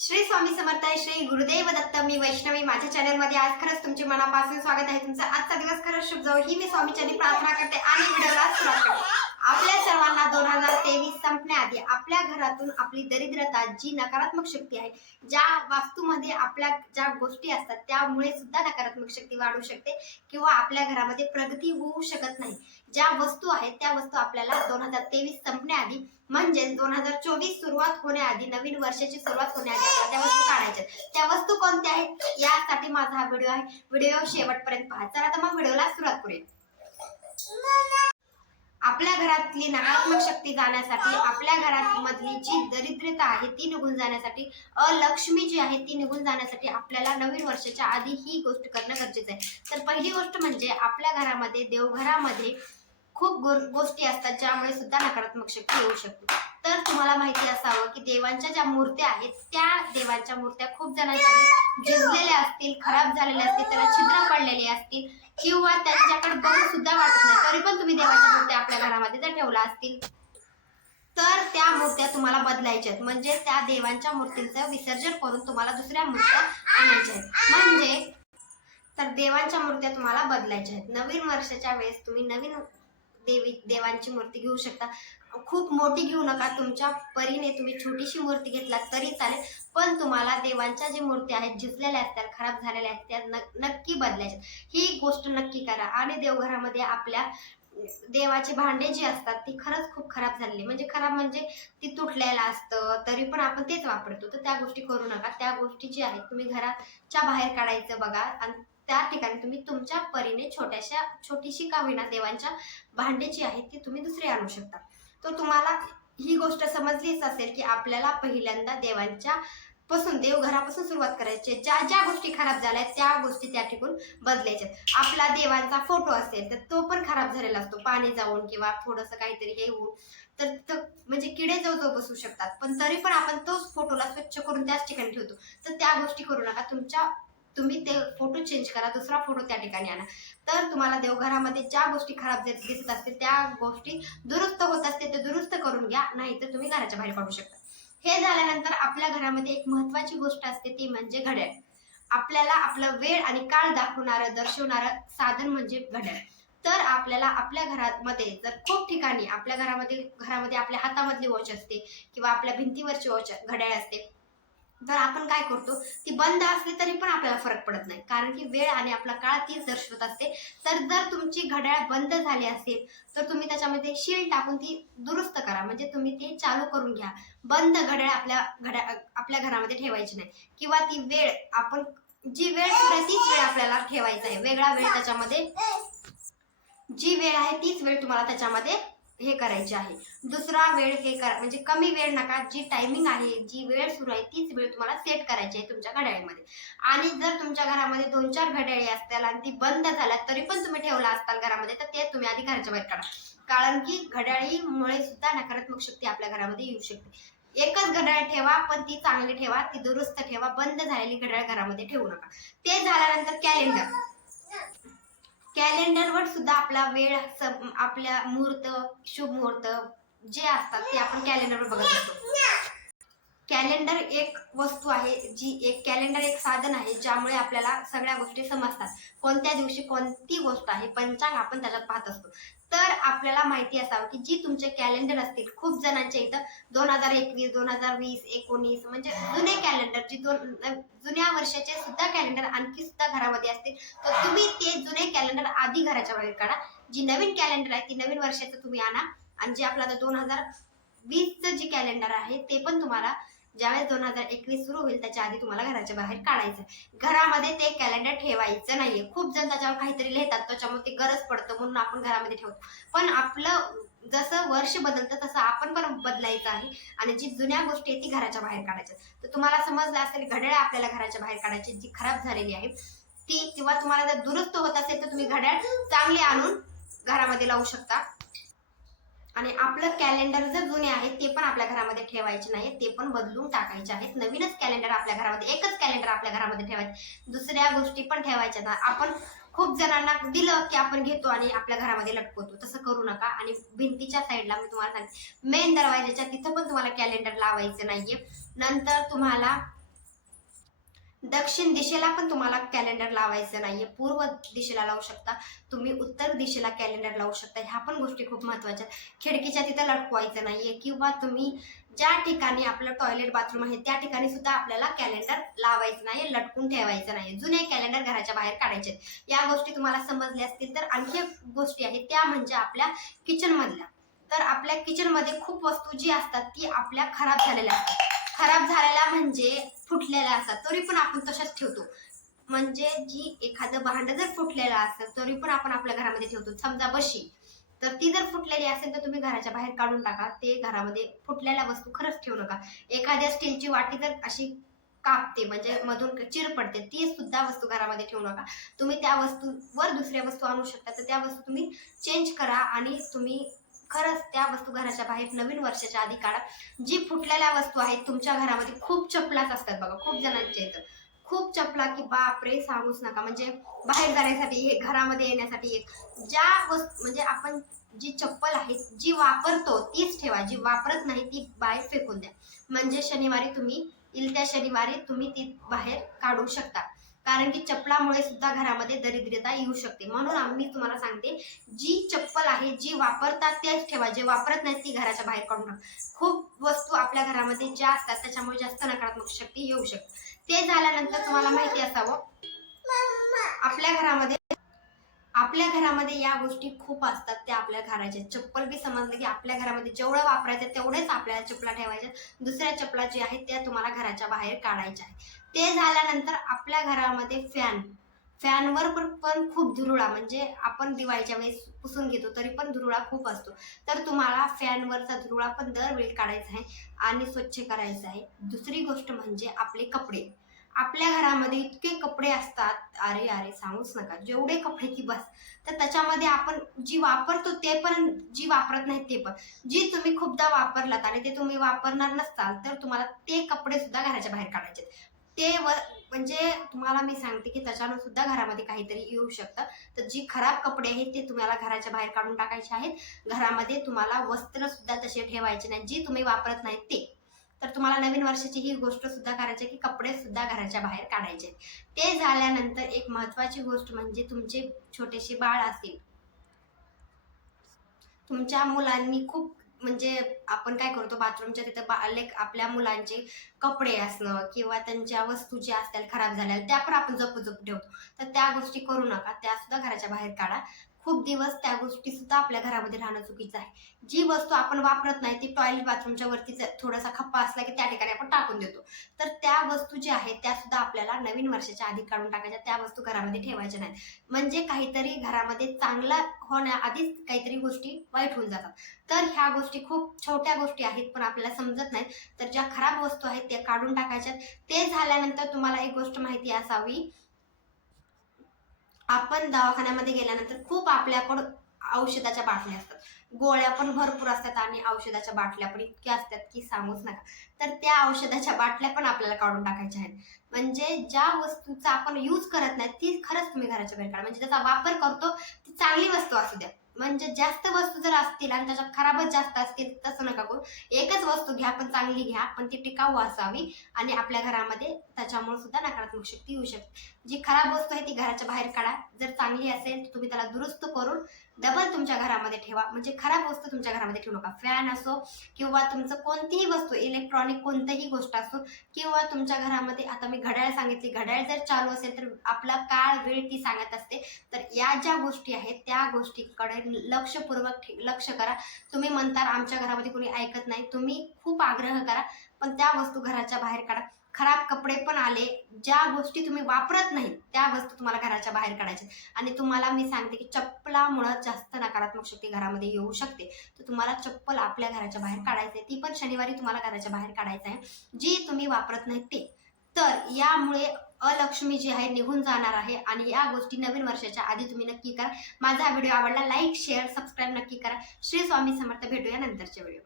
श्री स्वामी समर्थ श्री गुरुदेव दत्त मी वैष्णवी माझ्या चॅनल मध्ये आज खरंच तुमचे मनापासून स्वागत आहे। तुमचा आजचा दिवस खरंच शुभ जावो ही मी स्वामीचरणी प्रार्थना करते आणि व्हिडिओला सुरुवात करते। आपल्या सर्वांना 2023 संपण्याआधी आपल्या घरातून आपली दरिद्रता जी नकारात्मक शक्ती आहे, ज्या वास्तूमध्ये आपल्या ज्या गोष्टी असतात त्यामुळे सुद्धा नकारात्मक शक्ती वाढू शकते किंवा आपल्या घरामध्ये प्रगती होऊ शकत नाही। ज्या वस्तू आहेत त्या वस्तू आपल्याला 2023 संपण्याआधी म्हणजे 2024 सुरुवात होण्याआधी, नवीन वर्षाची सुरुवात होण्याआधी त्या वस्तू काढायच्या। त्या वस्तू कोणत्या आहेत यासाठी माझा हा व्हिडिओ आहे। व्हिडिओ शेवटपर्यंत पहा। चला तर मग व्हिडिओला सुरुवात करूया। आपल्या घरातली नकारात्मक शक्ती जाण्यासाठी, आपल्या घरामधली जी दरिद्रता आहे ती निघून जाण्यासाठी, अलक्ष्मी जी आहे ती निघून जाण्यासाठी आपल्याला नवीन वर्षाच्या आधी ही गोष्ट करणं गरजेचं आहे। तर पहिली गोष्ट म्हणजे आपल्या घरामध्ये, देवघरामध्ये खूप गोष्टी असतात ज्यामुळे सुद्धा नकारात्मक शक्ती येऊ शकते। तर तुम्हाला माहिती असावं की देवांच्या ज्या मूर्त्या आहेत त्या देवांच्या मूर्त्या खूप जणांच्याकडे झिजलेल्या असतील, खराब झालेल्या असतील, त्याला छिद्र पडलेले असतील किंवा त्यांच्याकडे बघू सुद्धा वाटत नाही, तरी पण तुम्ही देवाच्या मूर्त्या आपल्या घरामध्ये जर ठेवल्या असतील तर त्या मूर्त्या तुम्हाला बदलायच्या आहेत। म्हणजे त्या देवांच्या मूर्तींचं विसर्जन करून तुम्हाला दुसऱ्या मूर्त्या आणायच्या आहेत। म्हणजे तर देवांच्या मूर्त्या तुम्हाला बदलायच्या आहेत। नवीन वर्षाच्या वेळेस तुम्ही नवीन देवांची मूर्ती घेऊ शकता। खूप मोठी घेऊ नका, तुमच्या परीने तुम्ही छोटीशी मूर्ती घेतलात तरी चालेल, पण तुम्हाला देवांच्या जी मूर्ती आहेत झिजलेल्या असतात, खराब झालेल्या आहेत, त्या नक्की बदलायच्या। ही गोष्ट नक्की करा। आणि देवघरामध्ये आपल्या देवाचे भांडे जी असतात ती खरंच खूप खराब झालेली, म्हणजे खराब म्हणजे ती तुटलेलं असतं तरी पण आपण तेच वापरतो, तर त्या गोष्टी करू नका। त्या गोष्टी जी आहेत तुम्ही घराच्या बाहेर काढायचं बघा आणि त्या ठिकाणी तुम्ही तुमच्या परीने छोटीशी का होईना देवांच्या भांड्याची आहेत ती तुम्ही दुसरी आणू शकता। तर तुम्हाला ही गोष्ट समजलीच असेल की आपल्याला पहिल्यांदा देवघरापासून सुरुवात करायची। ज्या ज्या गोष्टी खराब झाल्या त्या गोष्टी त्या ठिकाणी बदलायच्या। आपला देवांचा फोटो असेल तर तो पण खराब झालेला असतो, पाणी जाऊन किंवा थोडंसं काहीतरी हे होऊन, तर म्हणजे किडे जवळ बसू शकतात, पण तरी पण आपण तोच फोटोला स्वच्छ करून त्याच ठिकाणी ठेवतो। तर त्या गोष्टी करू नका। तुम्ही ते फोटो चेंज करा, दुसरा फोटो त्या ठिकाणी आणा। तर तुम्हाला देवघरामध्ये ज्या गोष्टी खराब दिसत असतील त्या गोष्टी दुरुस्त होत असते ते दुरुस्त करून घ्या, नाही तर तुम्ही घराच्या बाहेर काढू शकता। हे झाल्यानंतर आपल्या घरामध्ये एक महत्वाची गोष्ट असते ती म्हणजे घड्याळ। आपल्याला आपला वेळ आणि काळ दर्शवणारं साधन म्हणजे घड्याळ। तर आपल्याला आपल्या घरामध्ये जर खूप ठिकाणी आपल्या घरामध्ये आपल्या हातामधली वॉच असते किंवा आपल्या भिंतीवरची वॉच घड्याळ असते, तर आपण काय करतो, ती बंद असली तरी पण आपल्याला फरक पडत नाही, कारण की वेळ आणि आपला काळ तीच दर्शवत असते। तर जर तुमची घड्याळ बंद झाली असेल तर तुम्ही त्याच्यामध्ये शील टाकून ती दुरुस्त करा, म्हणजे तुम्ही ते चालू करून घ्या। बंद घड्याळ आपल्या घरामध्ये ठेवायची नाही, किंवा ती वेळ आपण जी वेळ तीच वेळ आपल्याला ठेवायचं आहे। वेगळा वेळ त्याच्यामध्ये, जी वेळ आहे तीच वेळ तुम्हाला त्याच्यामध्ये हे करायची आहे। दुसरा वेळ हे करा, म्हणजे कमी वेळ नका, जी टायमिंग आहे, जी वेळ सुरू आहे तीच वेळ तुम्हाला सेट करायची आहे तुमच्या घड्याळीमध्ये। आणि जर तुमच्या घरामध्ये 2-4 घड्याळी असतील आणि ती बंद झाल्या तरी पण तुम्ही ठेवला असताल घरामध्ये, तर ते तुम्ही आधी घराच्या बाहेर काढा, कारण की घड्याळीमुळे सुद्धा नकारात्मक शक्ती आपल्या घरामध्ये येऊ शकते। एकच घड्याळ ठेवा, पण ती चांगली ठेवा, ती दुरुस्त ठेवा। बंद झालेली घड्याळ घरामध्ये ठेवू नका। ते झाल्यानंतर कॅलेंडरवर सुद्धा आपला वेळ, आपल्या मुहूर्त, शुभ मुहूर्त जे असतात ते आपण कॅलेंडरवर बघत असतो। कॅलेंडर एक वस्तू आहे, कॅलेंडर एक साधन आहे ज्यामुळे आपल्याला सगळ्या गोष्टी समजतात। कोणत्या दिवशी कोणती गोष्ट आहे, पंचांग आपण त्याच्यात पाहत असतो। तर आपल्याला माहिती असावं की जी तुमचे कॅलेंडर असतील, खूप जणांच्या इथं 2021, 2020, 19 म्हणजे जुने कॅलेंडर, जुन्या वर्षाचे सुद्धा कॅलेंडर आणखी सुद्धा घरामध्ये असतील, तर तुम्ही ते जुने कॅलेंडर आधी घराच्या बाहेर काढा। जी नवीन कॅलेंडर आहे ती नवीन वर्षाचं तुम्ही आणा, आणि जे आपलं 2020चं जे कॅलेंडर आहे ते पण तुम्हाला ज्यावेळेस 2021 सुरू होईल त्याच्या आधी तुम्हाला घराच्या बाहेर काढायचं। घरामध्ये ते कॅलेंडर ठेवायचं नाहीये। खूप जण त्याच्यावर काहीतरी लिहितात, त्याच्यामुळे ते गरज पडतं म्हणून आपण घरामध्ये ठेवतो, पण आपलं जसं वर्ष बदलतं तसं आपण पण बदलायचं आहे आणि जी जुन्या गोष्टी आहेत ती घराच्या बाहेर काढायच्या। तर तुम्हाला समजलं असेल, घड्याळ आपल्याला घराच्या बाहेर काढायची, जी खराब झालेली आहे ती, किंवा तुम्हाला जर दुरुस्त होत असेल तर तुम्ही घड्याळ चांगले आणून घरामध्ये लावू शकता। आणि आपलं कॅलेंडर जर जुने आहेत ते पण आपल्या घरामध्ये ठेवायचे नाही, ते पण बदलून टाकायचे आहेत। नवीनच कॅलेंडर आपल्या घरामध्ये, एकच कॅलेंडर आपल्या घरामध्ये ठेवायचं, दुसऱ्या गोष्टी पण ठेवायच्या ना। आपण खूप जणांना दिलं की आपण घेतो आणि आपल्या घरामध्ये लटकवतो, तसं करू नका। आणि भिंतीच्या साईडला मी तुम्हाला सांगते, मेन दरवाजाच्या तिथं पण तुम्हाला कॅलेंडर लावायचं नाहीये। नंतर तुम्हाला दक्षिण दिशेला पण तुम्हाला कॅलेंडर लावायचं नाहीये, पूर्व दिशेला लावू शकता तुम्ही, उत्तर दिशेला कॅलेंडर लावू शकता. ह्या पण गोष्टी खूप महत्त्वाच्या. खिडकीच्या तिथं लटकवायचं नाहीये, किंवा तुम्ही ज्या ठिकाणी आपलं टॉयलेट बाथरूम आहे त्या ठिकाणी सुद्धा आपल्याला कॅलेंडर लावायचं नाही, लटकून ठेवायचं नाही. जुने कॅलेंडर घराच्या बाहेर काढायचे. या गोष्टी तुम्हाला समजल्या असतील तर आणखी एक गोष्टी आहेत त्या म्हणजे आपल्या किचन मधल्या. तर आपल्या किचन मध्ये खूप वस्तू जी असतात ती आपल्या खराब झालेल्या असतात. खराब झालेल्या म्हणजे फुटलेल्या असतात तरी पण आपण तशाच ठेवतो. म्हणजे जी एखादं भांड जर फुटलेलं असेल तरी पण आपण आपल्या घरामध्ये ठेवतो. समजा बशी, तर ती जर फुटलेली असेल तर तुम्ही घराच्या बाहेर काढून टाका. ते घरामध्ये फुटलेल्या वस्तू खरंच ठेवू नका. एखाद्या स्टीलची वाटी जर अशी कापते म्हणजे मधून चिर पडते, ती सुद्धा वस्तू घरामध्ये ठेवू नका. तुम्ही त्या वस्तूवर दुसऱ्या वस्तू आणू शकता, तर त्या वस्तू तुम्ही चेंज करा आणि तुम्ही खरंच त्या वस्तू घराच्या बाहेर नवीन वर्षाच्या आधी काढा. जी फुटलेल्या वस्तू आहेत तुमच्या घरामध्ये, खूप चपलाच असतात बघा, खूप जणांच्या इथं खूप चपला की बापरे सांगूच नका. म्हणजे बाहेर जाण्यासाठी एक, घरामध्ये येण्यासाठी एक. ज्या वस्तू म्हणजे आपण जी चप्पल आहे जी वापरतो तीच ठेवा, जी वापरत नाही ती बाहेर फेकून द्या. म्हणजे शनिवारी तुम्ही येईल त्या शनिवारी तुम्ही ती बाहेर काढू शकता. कारण की चप्पलामुळे सुद्धा घरामध्ये दरिद्रता येऊ शकते. म्हणून आम्ही तुम्हाला सांगते, जी चप्पल आहे जी वापरतात तेच ठेवा, जे वापरत नाही ती घराच्या बाहेर काढून टाका. खूप वस्तू आपल्या घरामध्ये ज्या असतात त्याच्यामुळे जास्त नकारात्मक शक्ती येऊ शकते. ते झाल्यानंतर तुम्हाला माहिती असावं, आपल्या घरामध्ये आपल्या घरामध्ये या गोष्टी खूप असतात त्या आपल्या घराच्या. चप्पल बी समजलं की आपल्या घरामध्ये जेवढं वापरायचं तेवढेच आपल्याला चपला ठेवायच्या. दुसऱ्या चपला ज्या आहेत त्या तुम्हाला घराच्या बाहेर काढायच्या आहेत. ते झाल्यानंतर आपल्या घरामध्ये फॅनवर पण खूप धुरूळा, म्हणजे आपण दिवाळीच्या वेळेस पुसून घेतो तरी पण धुरूळा खूप असतो. तर तुम्हाला फॅनवरचा धुरूळा पण दरवेळी काढायचा आहे आणि स्वच्छ करायचा आहे. दुसरी गोष्ट म्हणजे आपले कपडे. आपल्या घरामध्ये इतके कपडे असतात, अरे अरे सांगूच नका, जेवढे कपडे की बस. तर त्याच्यामध्ये आपण जी वापरतो ते पण, जी वापरत नाही ते पण. जी तुम्ही खूपदा वापरलात आणि ते तुम्ही वापरणार नसताल तर तुम्हाला ते कपडे सुद्धा घराच्या बाहेर काढायचे. ते म्हणजे तुम्हाला मी सांगते की त्याच्यानं सुद्धा घरामध्ये काहीतरी येऊ शकतं. तर जी खराब कपडे आहेत ते तुम्हाला घराच्या बाहेर काढून टाकायचे आहेत. घरामध्ये तुम्हाला वस्त्र सुद्धा तसे ठेवायचे नाही जी तुम्ही वापरत नाही ते. तर तुम्हाला नवीन वर्षाची ही गोष्ट सुद्धा करायची की कपडे सुद्धा घराच्या बाहेर काढायचे. ते झाल्यानंतर एक महत्वाची गोष्ट म्हणजे तुमचे छोटेसे बाळ असेल, तुमच्या मुलांनी खूप म्हणजे आपण काय करतो बाथरूमच्या तिथं आपल्या मुलांचे कपडे असणं किंवा त्यांच्या वस्तू ज्या असतात खराब झाल्या त्या पण आपण जपून ठेवतो. तर त्या गोष्टी करू नका, त्या सुद्धा घराच्या बाहेर काढा. खूप दिवस त्या गोष्टी सुद्धा आपल्या घरामध्ये राहणं चुकीचं आहे. जी वस्तू आपण वापरत नाही ती टॉयलेट बाथरूमच्या वरती थोडासा खप्पा असला की त्या ठिकाणी आपण टाकून देतो. तर त्या वस्तू ज्या आहेत त्या सुद्धा आपल्याला नवीन वर्षाच्या आधी काढून टाकायच्या, त्या वस्तू घरामध्ये ठेवायच्या नाहीत. म्हणजे काहीतरी घरामध्ये चांगलं होण्याआधीच काहीतरी गोष्टी वाईट होऊन जातात. तर ह्या गोष्टी खूप छोट्या गोष्टी आहेत पण आपल्याला समजत नाहीत. तर ज्या खराब वस्तू आहेत त्या काढून टाकायच्या. ते झाल्यानंतर तुम्हाला एक गोष्ट माहिती असावी, आपण दवाखान्यामध्ये गेल्यानंतर खूप आपल्याकडं औषधाच्या बाटल्या असतात, गोळ्या पण भरपूर असतात आणि औषधाच्या बाटल्या पण इतक्या असतात की सांगूच नका. तर त्या औषधाच्या बाटल्या पण आपल्याला काढून टाकायच्या आहेत. म्हणजे ज्या वस्तूचा आपण यूज करत नाही ती खरंच तुम्ही घराच्या बाहेर काढा. म्हणजे त्याचा वापर करतो ती चांगली वस्तू असू द्या. म्हणजे जास्त वस्तू जर असतील आणि त्याच्यात खराबच जास्त असतील तसं नका करू. एकच वस्तू घ्या पण चांगली घ्या, पण ती टिकाऊ असावी आणि आपल्या घरामध्ये त्याच्यामुळे सुद्धा नकारात्मक शक्ती येऊ शकते. जी खराब वस्तू आहे ती घराच्या बाहेर काढा. जर चांगली असेल तर तुम्ही त्याला दुरुस्त करून डबल तुमच्या घरामध्ये ठेवा. म्हणजे खराब वस्तू तुमच्या घरामध्ये ठेवू नका. फॅन असो किंवा तुमचं कोणतीही वस्तू, इलेक्ट्रॉनिक कोणतीही गोष्ट असो, किंवा तुमच्या घरामध्ये आता मी घड्याळ सांगितली, घड्याळ जर चालू असेल तर आपला काळ वेळ ती सांगत असते. तर या ज्या गोष्टी आहेत त्या गोष्टीकडे लक्षपूर्वक लक्ष करा. तुम्ही म्हणता आमच्या घरामध्ये कोणी ऐकत नाही, तुम्ही खूप आग्रह करा पण त्या वस्तू घराच्या बाहेर काढा. खराब कपडे पण आले, ज्या गोष्टी तुम्ही वापरत नाही त्या वस्तू तुम्हाला घराच्या बाहेर काढायच्या. आणि तुम्हाला मी सांगते की चप्पलामुळे जास्त नकारात्मक शक्ती घरामध्ये येऊ शकते. तर तुम्हाला चप्पल आपल्या घराच्या बाहेर काढायचं आहे, ती पण शनिवारी तुम्हाला घराच्या बाहेर काढायचं आहे, जी तुम्ही वापरत नाही ते. तर यामुळे अलक्ष्मी जी आहे निघून जाणार आहे आणि या गोष्टी नवीन वर्षाच्या आधी तुम्ही नक्की करा. माझा व्हिडिओ आवडला लाईक शेअर सबस्क्राईब नक्की करा. श्री स्वामी समर्थ. भेटूया नंतरच्या व्हिडिओ.